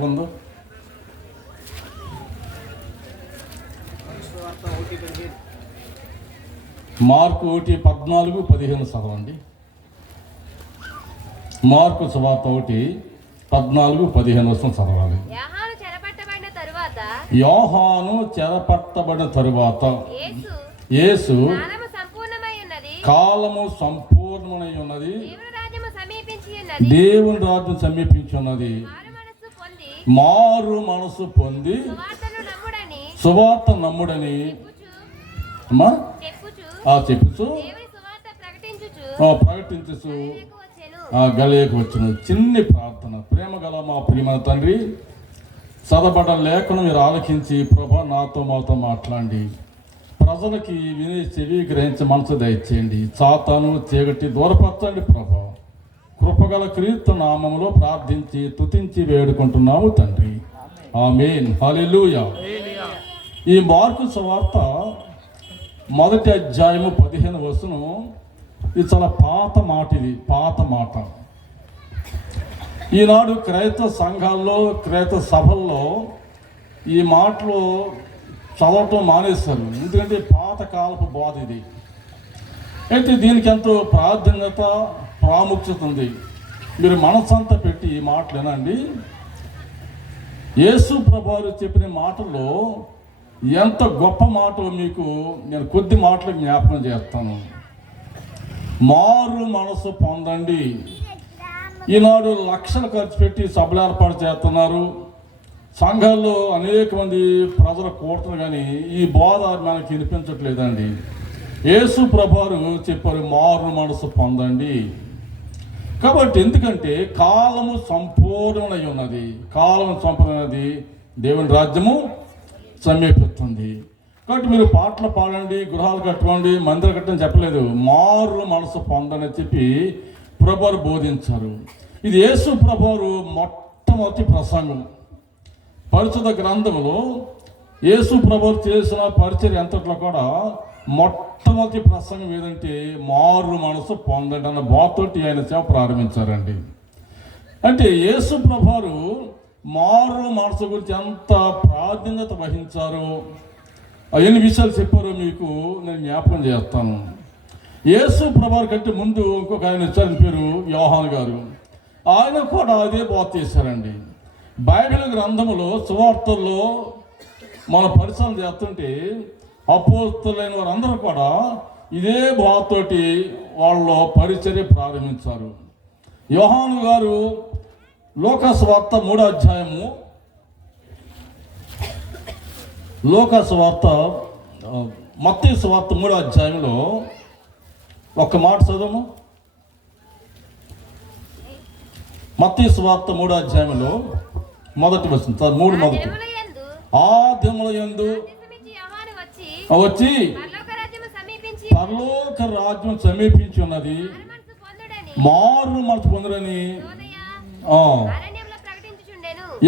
ఉందో మార్కు ఒకటి పద్నాలుగు పదిహేను చదవండి. మార్కు సువార్త ఒకటి పద్నాలుగు పదిహేను వస్తుంది చదవాలి. యాహాను చెరపట్టబడిన తరువాత యోహాను చెరపట్టబడిన తరువాత యేసు కాలము సంపూర్ణమై ఉన్నది. దేవుని రాజ్యము సమీపించి ఉన్నది. దేవుని రాజ్యం సమీపించున్నది మారు మనసు పొంది సువార్త నమ్ముడని. అమ్మా? చెప్పుచు. ప్రకటించుచు. గలిలయకు వచ్చెను ఆ గలేకు వచ్చిన చిన్ని ప్రార్థన. ప్రేమ గల మా ప్రియమైన తండ్రి చదవబడ లేఖను మీరు ఆలకించి ప్రభా నాతో మాతో మాట్లాడి. ప్రజలకి విని చెవి గ్రహించి మనసు దయచేయండి. చాతాను చీకటి దూరపరచండి ప్రభా. కృపగల క్రీస్తు నామములో ప్రార్థించి తుతించి వేడుకుంటున్నాము తండ్రి. ఆమేన్. హల్లెలూయా. ఈ మార్కు సువార్త మొదటి అధ్యాయము పదిహేను వస్తును ఇది చాలా పాత మాట ఇది పాత మాట. ఈనాడు క్రైస్తవ సంఘాల్లో క్రైత సభల్లో ఈ మాటలు చదవటం మానేస్తారు ఎందుకంటే పాతకాలపు బోధ ఇది. అయితే దీనికి ఎంతో ప్రాధాన్యత ప్రాముఖ్యత ఉంది. మీరు మనసంతా పెట్టి ఈ మాటలు వినండి. యేసు ప్రభారు చెప్పిన మాటల్లో ఎంత గొప్ప మాటలు మీకు నేను కొద్ది మాటలు జ్ఞాపకం చేస్తాను. మారు మనసు పొందండి. ఈనాడు లక్షలు ఖర్చు పెట్టి సభలు ఏర్పాటు చేస్తున్నారు. సంఘాల్లో అనేక మంది ప్రజలు కూడుతున్నారు కానీ ఈ బోధ మనకి వినిపించట్లేదండి. యేసు ప్రభారు చెప్పారు మారు మనసు పొందండి. కాబట్టి ఎందుకంటే కాలము సంపూర్ణమై ఉన్నది కాలము సంపూర్ణమైనది దేవుని రాజ్యము సమీపిస్తుంది. కాబట్టి మీరు పాటలు పాడండి గృహాలు కట్టుకోండి మందిరం కట్టని చెప్పలేదు. మారు మనసు పొందని చెప్పి ప్రభువారు బోధించారు. ఇది యేసు ప్రభువారు మొట్టమొదటి ప్రసంగం. పరిశుద్ధ గ్రంథంలో యేసు ప్రభు చేసిన పరిచయం ఎంతట్లో కూడా మొట్టమొదటి ప్రసంగం ఏదంటే మారు మనసు పొందండి అన్న బాతోటి ఆయన సేవ ప్రారంభించారండి. అంటే యేసు ప్రభారు మారు మనసు గురించి ఎంత ప్రాధాన్యత వహించారో ఎన్ని విషయాలు చెప్పారో మీకు నేను జ్ఞాపకం చేస్తాను. యేసు ప్రభారు కంటే ముందు ఇంకొక ఆయన వచ్చారని పేరు యోహాన్ గారు. ఆయన కూడా అదే బోధ చేశారండి. బైబిల్ గ్రంథములో సువార్తల్లో మన పరిశ్రమ చేస్తుంటే అపోస్తులైన వారందరూ కూడా ఇదే బాతోటి వాళ్ళ పరిచర్య ప్రారంభించారు. యోహాను గారు లోకస్వార్త మూడో అధ్యాయము లోకస్వార్త మత్తి స్వార్త మూడో అధ్యాయంలో ఒక్క మాట చదవము. మత్తి స్వార్త మూడో అధ్యాయంలో మొదటి వస్తుంది మూడు మొదటి. దినముల యందు ఆ దినముల యందు బాప్తిసమిచ్చి యోహాను వచ్చి పరలోక రాజ్యం సమీపించి ఉన్నది. మారు మనసు పొందరని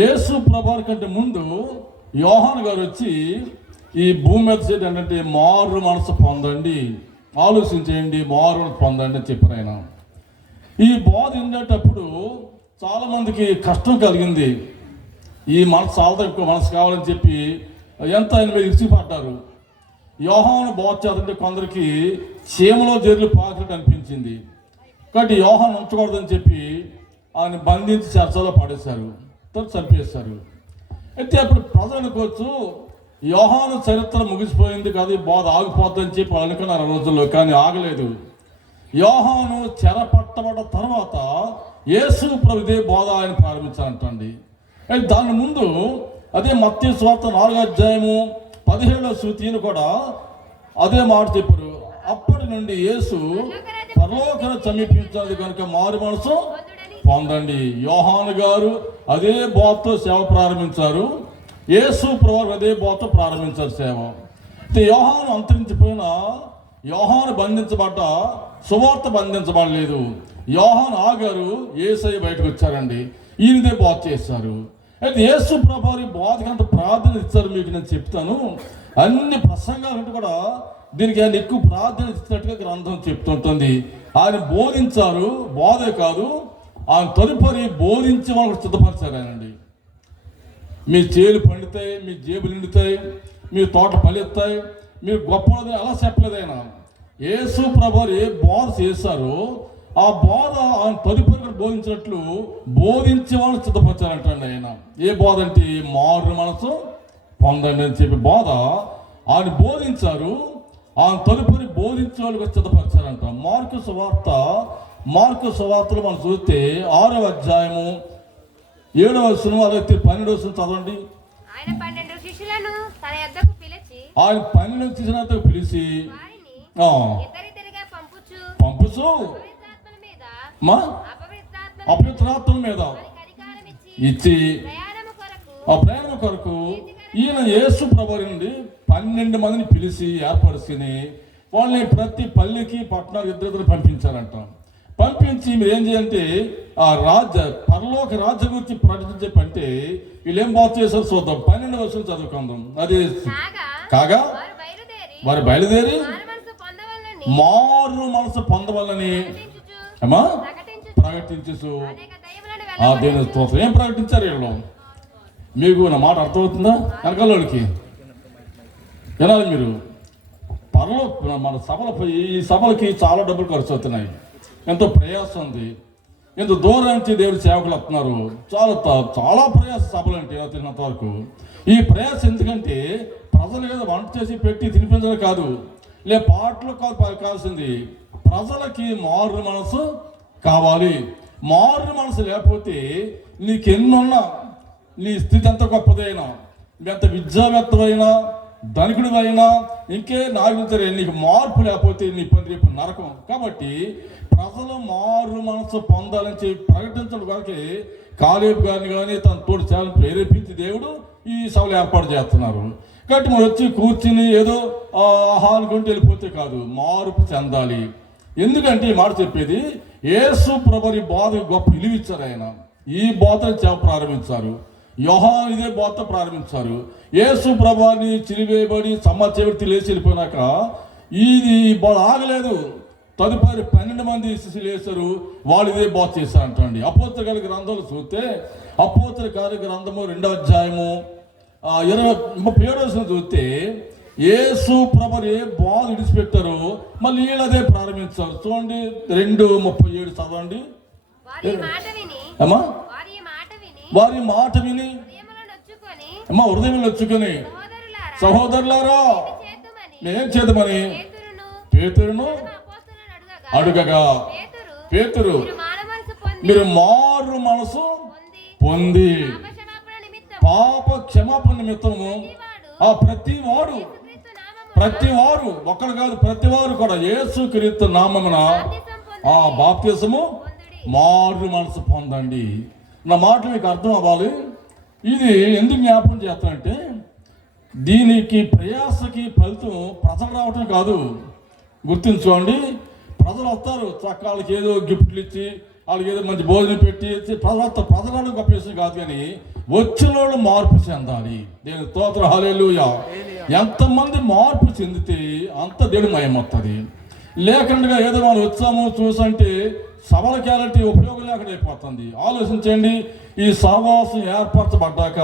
యేసు ప్రభావం కంటే ముందు యోహాన్ గారు వచ్చి ఈ భూమి మీద చేతి ఏంటంటే మారు మనసు పొందండి. ఆలోచించేయండి మారు మనసు పొందండి అని చెప్పారు ఆయన. ఈ బోధ వినేటప్పుడు చాలా మందికి కష్టం కలిగింది. ఈ మనసు చాలా ఎక్కువ మనసు కావాలని చెప్పి ఎంత ఆయన మీద ఇసిపడ్డారు యోహాను బోధ చేస్తుంటే కొందరికి చీమలో జర్లు పాకినట్టు అనిపించింది. కాబట్టి యోహాను ఉంచకూడదని చెప్పి ఆయన బంధించి చర్చలో పడేశారు. తర్వాత చంపేశారు. అయితే అప్పుడు ప్రజలు అనుకోవచ్చు యోహాను చరిత్ర ముగిసిపోయింది కదా ఈ బోధ ఆగిపోతుందని చెప్పి వాళ్ళు అనుకున్నారు ఆ రోజుల్లో కానీ ఆగలేదు. యోహాను చెరపట్టబడ్డ తర్వాత యేసు ప్రభుదే బోధ ఆయన ప్రారంభించారంటండి. అయితే దాని ముందు అదే మత్స్య స్వార్థ నాలుగో అధ్యాయము పదిహేడో సూతిని కూడా అదే మాట చెప్పారు. అప్పటి నుండి యేసు పరలోకను సమీపించాలి కనుక మారు మనసు పొందండి. యోహాను గారు అదే బోత్తో సేవ ప్రారంభించారు. యేసు ప్రభు అదే బోత్తో ప్రారంభించారు సేవ. యోహాను అంతరించిపోయిన యోహాను బంధించబడ్డ సువార్త బంధించబడలేదు. యోహాన్ ఆగారు ఏసై బయటకు వచ్చారండి. ఈయనదే బాత్ చేశారు. అయితే యేసు ప్రభావి బోధకి అంత ప్రాధాన్యత ఇచ్చారు మీకు నేను చెప్తాను. అన్ని ప్రసంగాలంటే కూడా దీనికి ఆయన ఎక్కువ ప్రాధాన్యత ఇచ్చినట్టుగా గ్రంథం చెప్తుంటుంది. ఆయన బోధించారు బోధే కాదు ఆయన తదుపరి బోధించి వాళ్ళకి సిద్ధపరిచారు ఆయనండి. మీ చేలు పండుతాయి మీ జేబులు నిండుతాయి మీ తోట ఫలిస్తాయి మీరు గొప్పది అలా చెప్పలేదు ఆయన. యేసు ప్రభు ఏ బోధ చేశారో ఆ బోధ ఆయన తదుపరి బోధించినట్లు బోధించే వాళ్ళు సిద్ధపరచాలంటండి ఆయన. ఏ బోధ అంటే మారు మనసు పొందండి అని చెప్పి బోధ ఆయన బోధించారు ఆయన తదుపరి బోధించే వాళ్ళకి సిద్ధపరచారంట మార్కు సువార్త మార్కు సువార్తలు మనం చూస్తే ఆరవ అధ్యాయము ఏడవ వచనం అదే పన్నెండవ వచనం చదవండి. ఆయన పన్నెండు శిష్యులను తన యొద్దకు పిలిచి ఆయన పన్నెండు పిలిచి పంపుచు. మా అపవిత్రాత్మల మీద ఇచ్చి ఆ ప్రయాణం కొరకు ఈయన యేసు ప్రభు నుండి పన్నెండు మందిని పిలిచి ఏర్పరుచుకుని వాళ్ళని ప్రతి పల్లెకి పట్టణానికి ఇద్దరిద్దరు పంపించారంట. పంపించి మీరు ఏం చేయంటే ఆ రాజ్య పరలోక రాజ్య గురించి ప్రకటించే పంటే వీళ్ళు ఏం బాగు చేశారు చూద్దాం. పన్నెండు వర్షాలు చదువుకుందాం. అది కాగా వారు బయలుదేరి మారు మనసు పొందవాలని ఏమా ప్రకటించు. ఆ దేవుని స్తోత్రం? ఏం ప్రకటించారు వీళ్ళు? మీకు నా మాట అర్థమవుతుందా? వెనకాలకి వినాలి మీరు. పరలో మన సభల ఈ సభలకి చాలా డబ్బులు ఖర్చు అవుతున్నాయి. ఎంతో ప్రయాసం ఉంది. ఎంతో దూరం నుంచి దేవుడి సేవకులు వస్తున్నారు. చాలా చాలా ప్రయాస సభలు అంటే తెలిసినంత వరకు. ఈ ప్రయాసం ఎందుకంటే ప్రజలు ఏదో వంట చేసి పెట్టి తినిపించడం కాదు. లే పాటలు కాదు కావాల్సింది. ప్రజలకి మారు మనసు కావాలి. మారు మనసు లేకపోతే నీకెన్నున్నా నీ స్థితి ఎంత గొప్పదైనా ఎంత విద్యావేత్తమైనా ధనికుడివైనా ఇంకే నాగుతారే నీకు మార్పు లేకపోతే నీ పని రేపు నరకం. కాబట్టి ప్రజలు మారు మనసు పొందాలని చెప్పి ప్రకటించడం కనుక కాలేబు గారిని కానీ తన తోటి చాలా ప్రేరేపించి దేవుడు ఈ సభలు ఏర్పాటు చేస్తున్నారు. కాబట్టి మనం వచ్చి కూర్చుని ఏదో ఆ, కొంటే వెళ్ళిపోతే కాదు మార్పు చెందాలి. ఎందుకంటే ఈ మాట చెప్పేది యేసు ప్రభరి బాధ గొప్ప ఇలివిచ్చారు ఆయన. ఈ బోధను చేవ ప్రారంభించారు. యోహాన్ ఇదే బోధ ప్రారంభించారు. యేసు ప్రభాని చిరివేయబడి సమాచేపడి లేచి వెళ్ళిపోయినాక ఇది బాధ ఆగలేదు. తదుపరి పన్నెండు మంది శిష్యులు వేశారు వాళ్ళు ఇదే బోధ చేశారంటండి. అపోత్తర గారి గ్రంథాలు చూస్తే అపోత్తర గారి గ్రంథము రెండో అధ్యాయము ఇరవై ముప్పై ఏడో చూస్తే యేసు ప్రభు ఏ బాధ విడిచిపెట్టారో. మళ్ళీ వీళ్ళు అదే ప్రారంభించారు. చూడండి రెండు ముప్పై ఏడు చదవండి. వారి మాట విని అమ్మా? వారి మాట విని అమ్మా హృదయం వచ్చుకొని సహోదరులారా మేం చేద్దామని పేతురును అడుగగా పేతురు మీరు మానవ మనసు పొంది మీరు మనసు పొంది పాప క్షమాపణ నిమిత్తము ఆ ప్రతి వాడు ప్రతి వారు ఒకరు కాదు ప్రతి వారు కూడా యేసు క్రీస్తు నామమున ఆ బాప్తిసము మారు మనసు పొందండి. నా మాట మీకు అర్థం అవ్వాలి. ఇది ఎందుకు జ్ఞాపకం చేస్తానంటే దీనికి ప్రయాసకి ఫలితం ప్రజలు రావటం కాదు. గుర్తుంచుకోండి. ప్రజలు వస్తారు చక్క వాళ్ళకి ఏదో గిఫ్ట్లు ఇచ్చి వాళ్ళకి ఏదో మంచి భోజనం పెట్టి ఇచ్చి ప్రజలు వస్తారు ప్రజలు రావడం గొప్ప విషయం కాదు కానీ వచ్చిన వాళ్ళు మార్పు చెందాలి. దేని స్తోత్ర. హల్లెలూయా. ఎంతమంది మార్పు చెందితే అంత దేవుడు మయమవుతుంది లేకుండా ఏదో మనం వచ్చాము చూసంటే సభల క్యారెక్టీ ఉపయోగం లేకుండా అయిపోతుంది. ఆలోచించండి ఈ సహవాసం ఏర్పరచబడ్డాక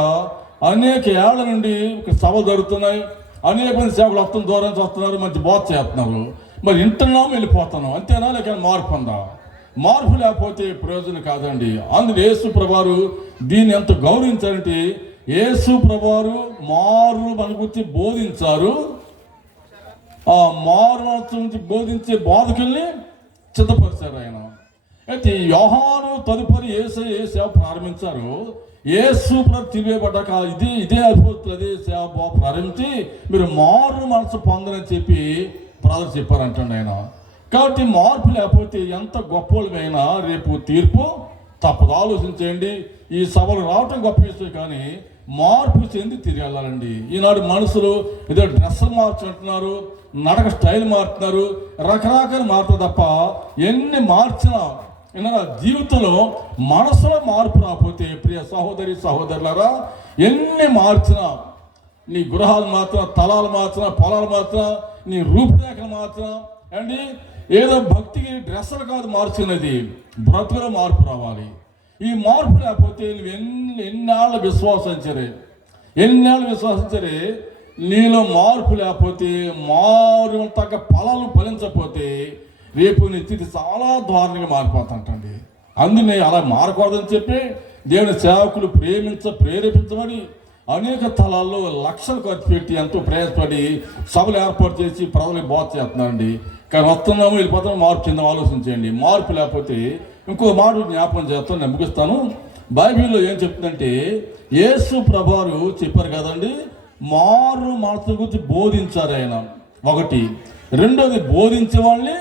అనేక ఏళ్ళ నుండి ఇక్కడ సభలు జరుగుతున్నాయి. అనేక మంది సేవకులు వస్తున్న దూరం వస్తున్నారు మంచి బోధ చేస్తున్నారు. మరి ఇంటున్నాము వెళ్ళిపోతున్నాం. అంతేనా? లేక మార్పు ఉందా? మార్పు లేకపోతే ప్రయోజనం కాదండి. అందులో యేసు ప్రభారు దీన్ని ఎంత గౌరవించారంటే యేసు ప్రభారు మారు మన గురించి బోధించారు. ఆ మారు గురించి బోధించే బోధకుల్ని సిద్ధపరిచారు ఆయన. అయితే యోహాను తదుపరి ఏసు ఏ సేవ ప్రారంభించారు. ఏసు ప్రభు తిరిగేపడ్డాక ఇదే ఇదే అద్భుతం అదే సేవ బా- ప్రారంభించి మీరు మారు మనసు పొందని చెప్పి ప్రజలు చెప్పారంటండి ఆయన. కాబట్టి మార్పు లేకపోతే ఎంత గొప్పలమైనా రేపు తీర్పు తప్పదు. ఆలోచించండి. ఈ సభలు రావటం గొప్ప విషయం కానీ మార్పు చెంది తిరిగి వెళ్ళాలండి. ఈనాడు మనుషులు ఏదో డ్రెస్సులు మార్చుకుంటున్నారు నడక స్టైల్ మారుతున్నారు రకరకాలు మారుతుంది తప్ప ఎన్ని మార్చినా ఇలా జీవితంలో మనసులో మార్పు రాకపోతే ప్రియ సహోదరి సహోదరులరా ఎన్ని మార్చినా నీ గృహాలు మాత్రం తలాలు మాత్రం పొలాలు మాత్రం నీ రూపురేఖలు మాత్రం అండి ఏదో భక్తికి డ్రెస్సులు కాదు మార్చుకున్నది బ్రతుకులో మార్పు రావాలి. ఈ మార్పు లేకపోతే నువ్వు ఎన్ని ఎన్నాళ్ళ విశ్వాసం సరే ఎన్నేళ్ళు విశ్వాసించరే నీలో మార్పు లేకపోతే మారు తగ్గ ఫలాలను ఫలించకపోతే రేపు నీ స్థితి చాలా దారుణంగా మారిపోతుంటండి అందునే అలా మారకూడదని చెప్పి దేవుని సేవకులు ప్రేమించ ప్రేరేపించబడి అనేక స్థలాల్లో లక్షలు ఖర్చు పెట్టి ఎంతో ప్రయాసపడి సభలు ఏర్పాటు చేసి ప్రజలకు బోధ చేస్తున్నారండి. కానీ వస్తున్నాము వెళ్ళిపోతాము మార్పు చెందాం ఆలోచించండి మార్పు లేకపోతే ఇంకో మాట జ్ఞాపకం చేస్తాను నేను ముగిస్తాను. బైబిల్లో ఏం చెప్తుందంటే యేసు ప్రభారు చెప్పారు కదండి మారు మనసు గురించి బోధించారు ఆయన. ఒకటి. రెండోది బోధించే వాళ్ళని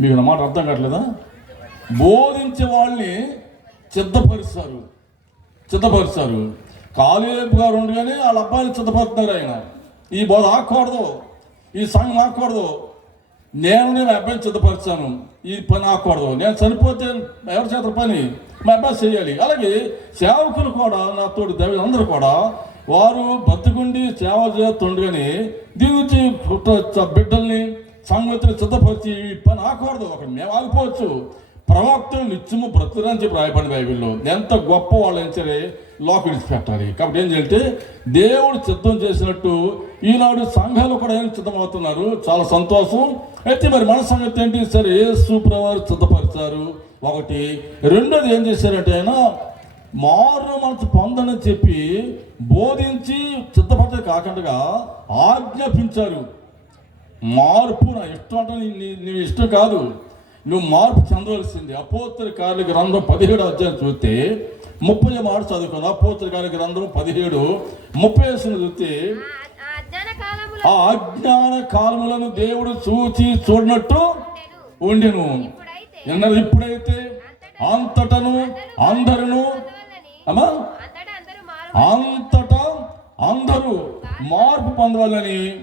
మీకు నా మాట అర్థం కావట్లేదా? బోధించే వాళ్ళని సిద్ధపరుస్తారు. సిద్ధపరుస్తారు. కాలేపు గారు ఉండగానే వాళ్ళ అబ్బాయిలు సిద్ధపడుతున్నారు ఆయన. ఈ బోధ ఆకూడదు ఈ సంఘం ఆకూడదు నేను నేను అబ్బాయిని సిద్ధపరిచాను. ఈ పని ఆకూడదు నేను చనిపోతే ఎవరి చేత పని? మా అబ్బాయి చేయాలి. అలాగే సేవకులు కూడా నా తోటి అందరూ కూడా వారు బతుకుండి సేవ చేస్తుండగానే దిగుచి పుట్ట బిడ్డల్ని సంగతిని సిద్ధపరిచి ఈ పని ఆకూడదు ఒక మేము ఆగిపోవచ్చు. ప్రవక్తలు నిత్యము బ్రతుకులని చెప్పి రాయబడి బైబిల్లో. ఎంత గొప్ప వాళ్ళని సరే లోకి విడిచిపెట్టాలి కాబట్టి ఏం చేయాలంటే దేవుడు సిద్ధం చేసినట్టు ఈనాడు సంఘాలు కూడా ఏం సిద్ధమవుతున్నారు? చాలా సంతోషం. అయితే మరి మన సంగతి ఏంటి? సరే యేసు వారు సిద్ధపరిచారు. ఒకటి. రెండోది ఏం చేశారంటే ఆయన మారు మనసు పొందని చెప్పి బోధించి సిద్ధపడటం కాకుండా ఆజ్ఞాపించారు. మార్పు నా ఇష్టం అంటే నీ- నీ ఇష్టం కాదు. నువ్వు మార్పు చెందవలసింది అపోత్తర కార్య గ్రంథం పదిహేడు అధ్యాయం చూస్తే ముప్పై మాట చదువుకుని అపోత్తర కార్య గ్రంథం పదిహేడు ముప్పై చూస్తే ఆ- అజ్ఞాన కాలములను దేవుడు చూచి చూడనట్టు ఉండెను. ఎన్నది ఇప్పుడైతే? అంతటను అందరును అమ్మా? అంతటా అందరూ మార్పు పొందవాలని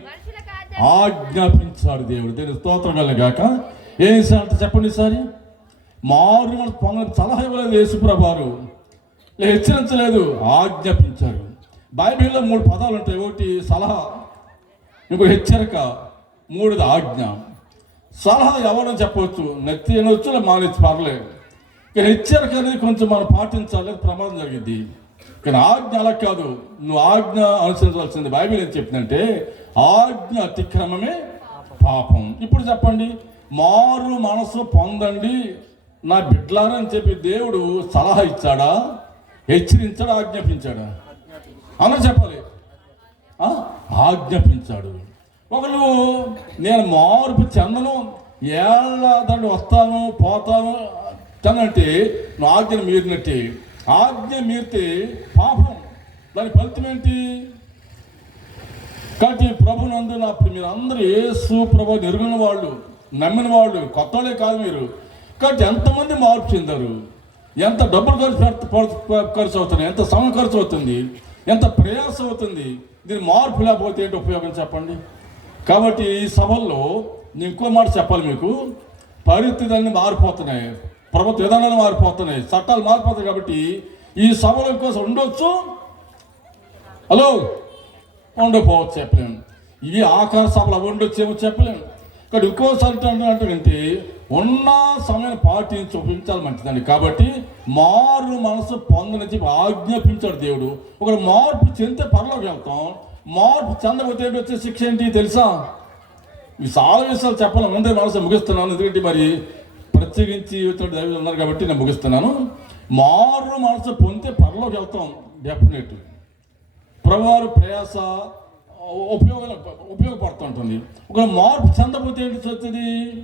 ఆజ్ఞాపించాడు దేవుడు. దీని స్తోత్రం గాక. ఏం చేశాడంటే చెప్పండి ఈసారి. మారు మన పొంగని సలహా ఇవ్వలేదు యేసుప్రభారు హెచ్చరించలేదు ఆజ్ఞాపించారు. బైబిల్లో మూడు పదాలు ఉంటాయి. ఒకటి సలహా ఇంకో హెచ్చరిక మూడోది ఆజ్ఞ. సలహా ఎవరో చెప్పవచ్చు. నెత్తి అనొచ్చు మానేసి పర్లేదు. కానీ హెచ్చరిక అనేది కొంచెం మనం పాటించాలి ప్రమాదం జరిగింది. కానీ ఆజ్ఞ అలా కాదు. నువ్వు ఆజ్ఞ అనుసరించవలసింది బైబిల్ ఏం చెప్తుందంటే ఆజ్ఞ అతిక్రమమే పాపం. ఇప్పుడు చెప్పండి మారు మనసు పొందండి నా బిడ్లారని చెప్పి దేవుడు సలహా ఇచ్చాడా? హెచ్చరించాడా? ఆజ్ఞాపించాడా? అందరూ చెప్పాలి. ఆజ్ఞాపించాడు. ఒకళ్ళు నేను మార్పు చెందను ఏళ్ళ దాన్ని వస్తాను పోతాను తనంటే నువ్వు ఆజ్ఞను మీరినట్టే. ఆజ్ఞ మీరితే పాపం. దాని ఫలితం ఏంటి? కాబట్టి ప్రభునందు నా మీరు అందరూ ఏసు ప్రభు ఎరుగున్న వాళ్ళు నమ్మిన వాళ్ళు కొత్త వాళ్ళే కాదు మీరు. కాబట్టి ఎంతమంది మార్పు చెందారు? ఎంత డబ్బులు ఖర్చు ఖర్చు అవుతుంది ఎంత సమయం ఖర్చు అవుతుంది? ఎంత ప్రయాసం అవుతుంది? దీని మార్పు లేకపోతే ఏంటి ఉపయోగం చెప్పండి? కాబట్టి ఈ సభల్లో నేను ఇంకో మాట చెప్పాలి మీకు. పరిస్థితులన్నీ మారిపోతున్నాయి. ప్రభుత్వ విధానాలు మారిపోతున్నాయి. చట్టాలు మారిపోతాయి కాబట్టి ఈ సభల కోసం ఉండొచ్చు. హలో? ఉండకపోవచ్చు చెప్పలేము ఇవి ఆకార సభలు అవి ఉండొచ్చేమో చెప్పలేము ఇక్కడ ఇంకోసారి అంటే ఉన్న సమయం పాటించి చూపించాలి మంచిదండి. కాబట్టి మారు మనసు పొందని చెప్పి ఆజ్ఞాపించాడు దేవుడు. ఒక మార్పు చెందితే పరలోకి వెళ్తాం. మార్పు చెందకపోతే వచ్చే శిక్ష ఏంటి తెలుసా? ఈ చాలా విషయాలు చెప్పాలి ముందే మనసు ముగిస్తున్నాను. ఎందుకంటే మరి ప్రత్యేకించి దైవం ఉన్నారు కాబట్టి నేను ముగిస్తున్నాను. మారు మనసు పొందితే పరలోకి వెళ్తాం. డెఫినెట్ ప్రవారు ప్రయాస ఉపయోగ ఉపయోగపడుతుంటుంది. ఒక మార్పు చెందకపోతే ఏంటి వస్తుంది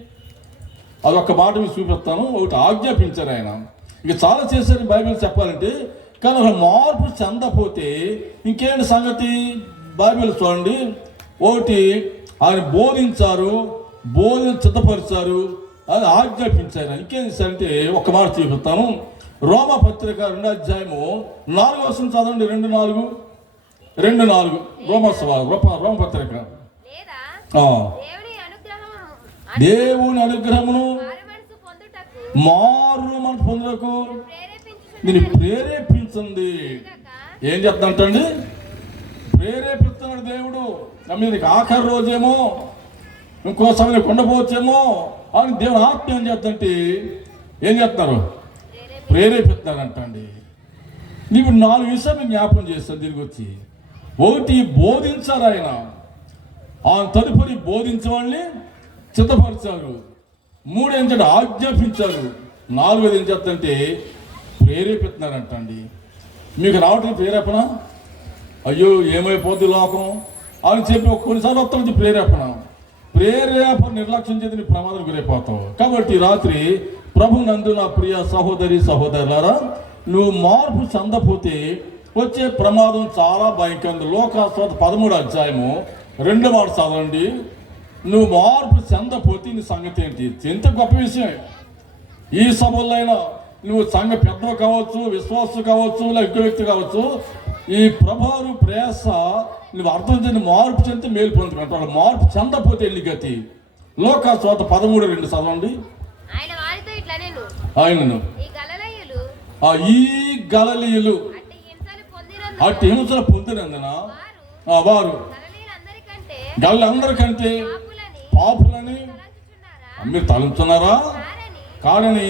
ఒక మాట మీకు చూపిస్తాను. ఒకటి ఆజ్ఞాపించారు ఆయన. ఇక చాలా చేశారు బైబిల్ చెప్పాలంటే. కానీ ఒక మార్పు చెందకపోతే ఇంకేంటి సంగతి? బైబిల్ చూడండి. ఒకటి ఆయన బోధించారు బోధన సిద్ధపరిచారు. అది ఆజ్ఞాపించారు. ఇంకేం అంటే ఒక మాట చూపిస్తాను. రోమ పత్రిక రెండు అధ్యాయము నాలుగు వర్షం చదవండి. రెండు నాలుగు. రెండు నాలుగు. రోమస్వ రోమపత్రిక. దేవుని అనుగ్రహము దేవుని అనుగ్రహమును మారు మన పొందులకు దీన్ని ప్రేరేపించింది ఏం చెప్తాంటండి ప్రేరేపిస్తున్నాడు దేవుడు. మీరు నీకు ఆఖరి రోజేమో ఇంకో సమయం కొండపోవచ్చేమో అని దేవుడు ఆత్మ ఏం చేద్దంటే ఏం చేస్తున్నారు ప్రేరేపి ప్రేరేపిస్తున్నారంటండి నీవు నాలుగు విషయాలు జ్ఞాపం చేస్తాను దీనికి వచ్చి. ఒకటి బోధించారు ఆయన. ఆ తదుపరి బోధించవాళ్ళని చిత్తపరిచారు మూడు ఏం ఆజ్ఞాపించారు. నాలుగోది ఏం చేస్తంటే ప్రేరేపిస్తున్నారంటండి. మీకు రావటం ప్రేరేపణ? అయ్యో ఏమైపోద్ది లోకం? అని చెప్పి ఒక కొన్నిసార్లు వస్తుంది ప్రేరేపణ. ప్రేరేపణ నిర్లక్ష్యం చేసి నీ ప్రమాదం గురైపోతావు. కాబట్టి రాత్రి ప్రభు నందు నా ప్రియ సహోదరి సహోదరులారా నువ్వు మార్పు చెందపోతే వచ్చే ప్రమాదం చాలా భయంకరంది లోకాస్వాద పదమూడు అధ్యాయము రెండు మాట చదవండి. నువ్వు మార్పు చెందపోతే నీ సంగతి ఏంటి? ఎంత గొప్ప విషయం. ఈ సభల్లో నువ్వు సంఘ పెద్ద కావచ్చు విశ్వాసం కావచ్చు లేక వ్యక్తి కావచ్చు ఈ ప్రభావం ప్రయాస నువ్వు అర్థం చెంది మార్పు చెందితే మేలు పొందుకుంటాడు మార్పు చెందపోతే వెళ్ళి గతి? లోక చోత పదమూడు రెండు చదవండి. ఆయనను. ఈ గలలయ్యులు ఆ ఈ గలలీయులు అట్టి హింసలు పొందినందున వారు. గళ్ళందరికంటే పాపులని మీరు తలుచున్నారా కారని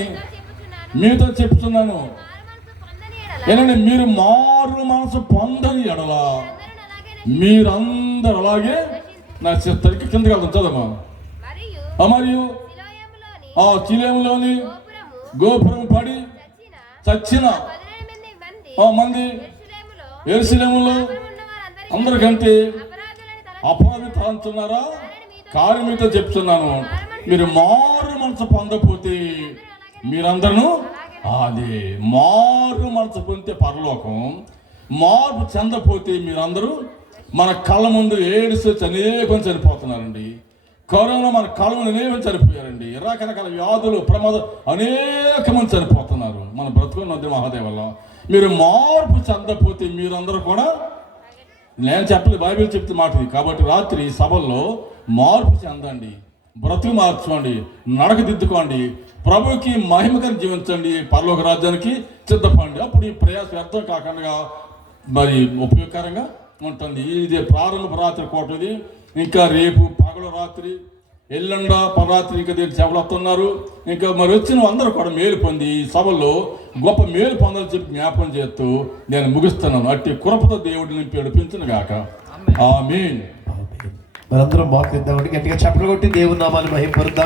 మీతో చెప్తున్నాను ఏనండి మీరు మారు మనసు పొందని ఎడలా. మీరందరూ అలాగే నా చిత్తరికి కిందకి వెళ్తాం చదమ్మా మరియు ఆ చిలేములోని గోపురం పడి చచ్చిన మంది మంది అందరికంటే అపరాధులని తల అపరాధి చెప్తున్నాను. మీరు మారు మనసు పొందపోతే మీరందరూ అదే మారు మనసు పొందితే పరలోకం మార్పు చెందపోతే మీరందరూ మన కళ్ళ ముందు ఏడుస్తూ అనేకం చనిపోతున్నారండి. కరోనా మన కళ్ళ ముందు అనేకం చనిపోయారండి. రకరకాల వ్యాధులు ప్రమాదం అనేక మంది చనిపోతున్నారు. మన బ్రతుకున్నది మహాదేవల్ల. మీరు మార్పు చెందపోతే మీరందరూ కూడా నేను చెప్పలేదు బైబిల్ చెప్తే మాట కాబట్టి రాత్రి సభల్లో మార్పు చెందండి. బ్రతుకు మార్చుకోండి. నడక దిద్దుకోండి ప్రభుకి మహిమకరం జీవించండి. పరలోక రాజ్యానికి సిద్ధపడండి. అప్పుడు ఈ ప్రయాస వ్యర్థం కాకుండా మరి ఉపయోగకరంగా ఉంటుంది. ఇది ప్రారంభ రాత్రి కోటది. ఇంకా రేపు పగల రాత్రి ఎల్లుండ పరాత్రి ఇంకా దీన్ని చెవలవుతున్నారు ఇంకా మరి వచ్చిన అందరూ కూడా మేలు పొంది ఈ సభల్లో గొప్ప మేలు పొందాలని చెప్పి జ్ఞాపకం చేస్తూ నేను ముగిస్తున్నాను. అట్టి కృపతో దేవుడిని నింపి నడిపించును గాక. ఆమేన్. మనందరం మోకరిద్దామండి గట్టిగా చప్పలు కొట్టి దేవుని నామాన్ని మహింపరుద్దాం.